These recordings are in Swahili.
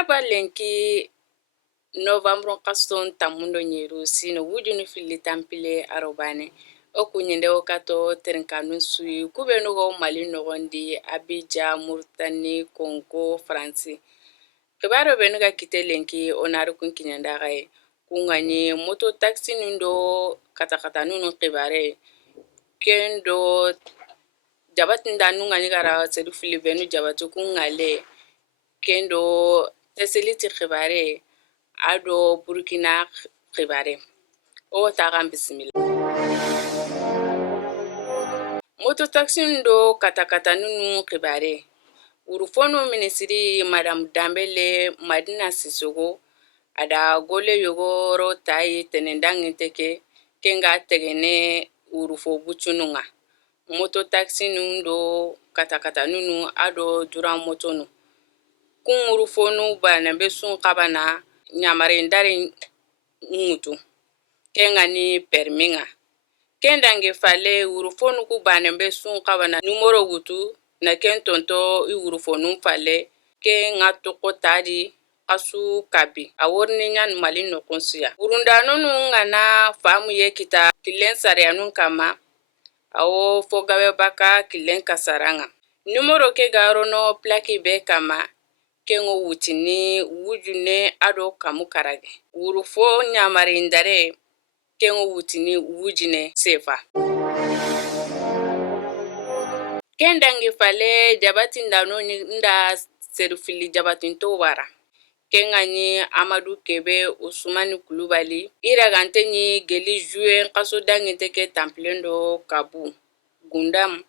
Araba lenki November kaston tamundo nyeru sino wujunu fili tampile arobane okunyende okato terenkanu sui kubenu go mali nogondi Abidja Mauritanie Congo France kibaro benu ga kite lenki onaru kun kinyanda gaye kungani moto taxi nundo katakata nunu kibare kendo jabatinda nungani gara sedu fili benu jabatu kungale kendo teseliti kibare ado Burkina kibare o tagan bismillah moto taxi ndo katakata nunu kibare urufono minisiri madam Dambele Madina Sissoco ada gole yogoro tai tenendangiteke kenga tegene urufo butununga moto taxi nundo katakata nunu ado dura motono kun urufonu bana besun kabana nyamare ndare ngutu kenga ni perminga kendange fale urufonu ku bana besun kabana numero gutu na kentonto i urufonu fale kenga toko tadi asu kabi aworni nyan mali no konsuya urundano nu ngana famu ye kita kilen sarianun kama awo fogawe baka kilen kasaranga numero ke garono plaki be kama kengo wutini wujune ado kamu karage urufo nyamare ndare kengo wutini wujine sefa kendange fale jabatindano nda serufili jabatinto wara kengani Amadou Kebe Ousmane Kulubali iragante ni geli juin kaso danginte ke tamplendo Kabu Gundam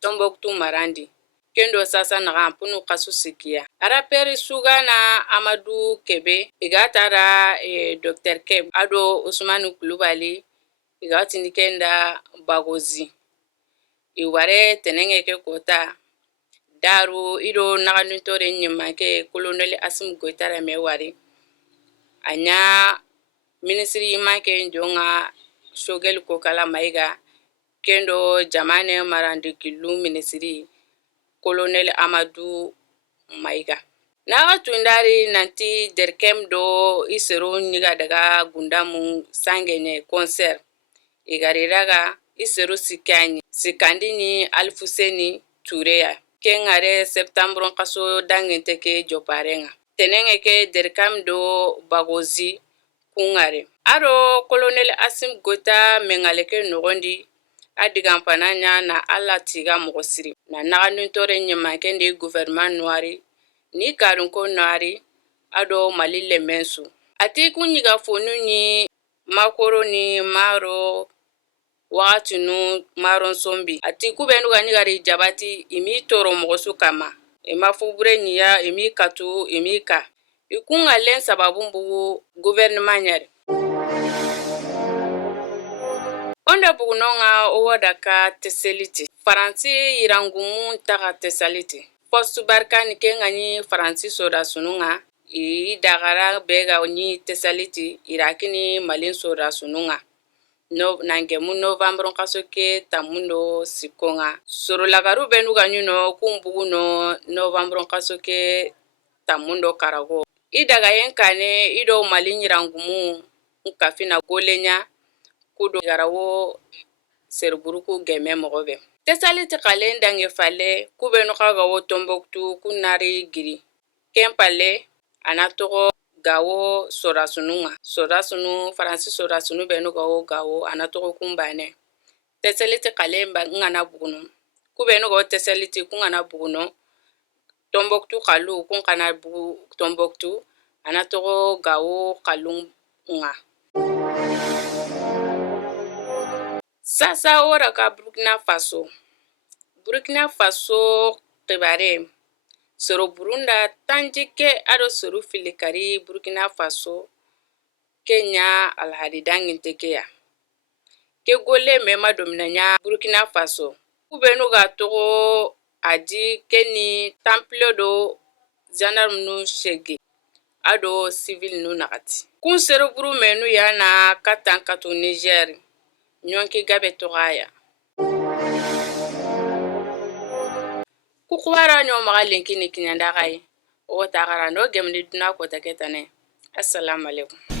Tombouctou Marandi kendo sasa naga punu kaso sikia araperi sugana Amadou Kebe igatara Dr. Keb ado Ousmane Kulubali igatini kenda Bagozi iware tenenge ke kota daru ido naganutore nyimake Colonel Assimi Goitara mewari anya ministry make njonga Shogel Kokala Maiga kendo jamane marandi kilu ministry Colonel Amadou Maiga naga tundari nanti derkem do isero niga daga gundamu sangene concert igariraga isero sikandini Alfuseni Toureya kengare septembre kaso dangente ke joparenga tenenge ke derkam do Bagozi kungare aro Colonel Assimi Goita mengaleke nogondi adigampananya na ala tiga mogosiri na naganutore nyemake ndi gouvernement noiri ni karunko noiri ado malile mensu ati kunyiga fonu ni makoro ni maro wakatinu maron sombi ati kubenu ganyigari jabati imi toro mogosu kama imafubure niya imi katu imi ka ikunga len sababumbu gouvernement nyari onda bugunonga owadaka teseliti Faransi irangumu taga tesaliti postu barkani kengani Faransi soda sununga I dagara bega ni tesaliti irakini malin soda sununga no nangemu November kaso ke tamundo sikonga soro lagaru benu ganyuno kumbuguno November kaso ke tamundo karago idaga yenkane ido malin irangumu nkafina golenya kudo garawo serburuku geme mogobe tesaliti kalendange fale kubenu kagawo Tombouctou kunari giri kempale anatogo gawo sorasunu Faransi sorasunu benu gawo anatogo kumbane tesaliti kalemba ngana bugunu kubenu gawo tesaliti kungana buguno Tombouctou kalu kunkana bugu Tombouctou anatogo gawo kalunga sasa ora ka Burkina Faso kibare soro Burunda tanjike ado soro filikari Burkina Faso Kenya alhadi danginte ya ke gole mema dominanya Burkina Faso kubenu ga togo adi keni temple do gendarme nu shege ado civil nu nakati kun sero buru menu yana katankato Niger nyonki gabe togaya kukwara nyo maga lenki ni kinyanda gai o tagara no gemni duna ko taketane. Assalamu alaikum.